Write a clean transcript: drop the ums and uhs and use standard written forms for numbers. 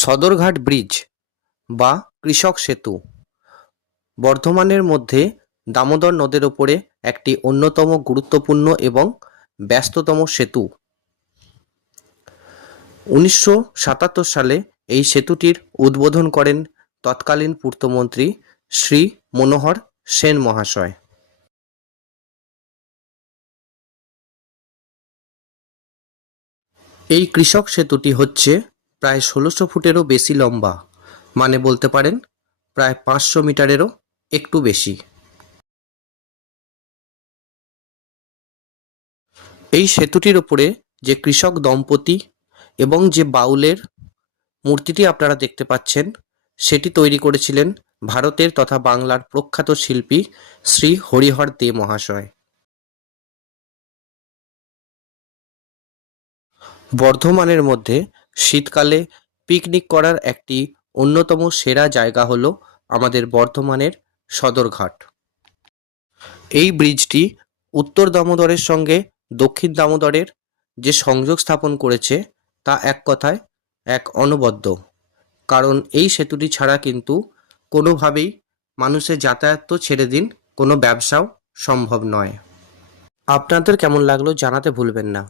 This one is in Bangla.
সদরঘাট ব্রিজ বা কৃষক সেতু বর্ধমানের মধ্যে দামোদর নদের ওপরে একটি অন্যতম গুরুত্বপূর্ণ এবং ব্যস্ততম সেতু। 1977 সালে এই সেতুটির উদ্বোধন করেন তৎকালীন পূর্তমন্ত্রী শ্রী মনোহর সেন মহাশয়। এই কৃষক সেতুটি হচ্ছে প্রায় 1600 ফুটেরও বেশি লম্বা, মানে বলতে পারেন প্রায় 500 মিটারেরও একটু বেশি। এই সেতুটির ওপরে যে কৃষক দম্পতি এবং যে বাউলের মূর্তিটি আপনারা দেখতে পাচ্ছেন, সেটি তৈরি করেছিলেন ভারতের তথা বাংলার প্রখ্যাত শিল্পী শ্রী হরিহর দে মহাশয়। বর্ধমানের মধ্যে শীতকালে পিকনিক করার একটি অন্যতম সেরা জায়গা হলো আমাদের বর্ধমানের সদরঘাট। এই ব্রিজটি উত্তর দামোদরের সঙ্গে দক্ষিণ দামোদরের যে সংযোগ স্থাপন করেছে তা এক কথায় এক অনবদ্য। কারণ এই সেতুটি ছাড়া কিন্তু কোনোভাবেই মানুষের যাতায়াত তো ছেড়ে দিন, কোনো ব্যবসাও সম্ভব নয়। আপনাদের কেমন লাগলো জানাতে ভুলবেন না।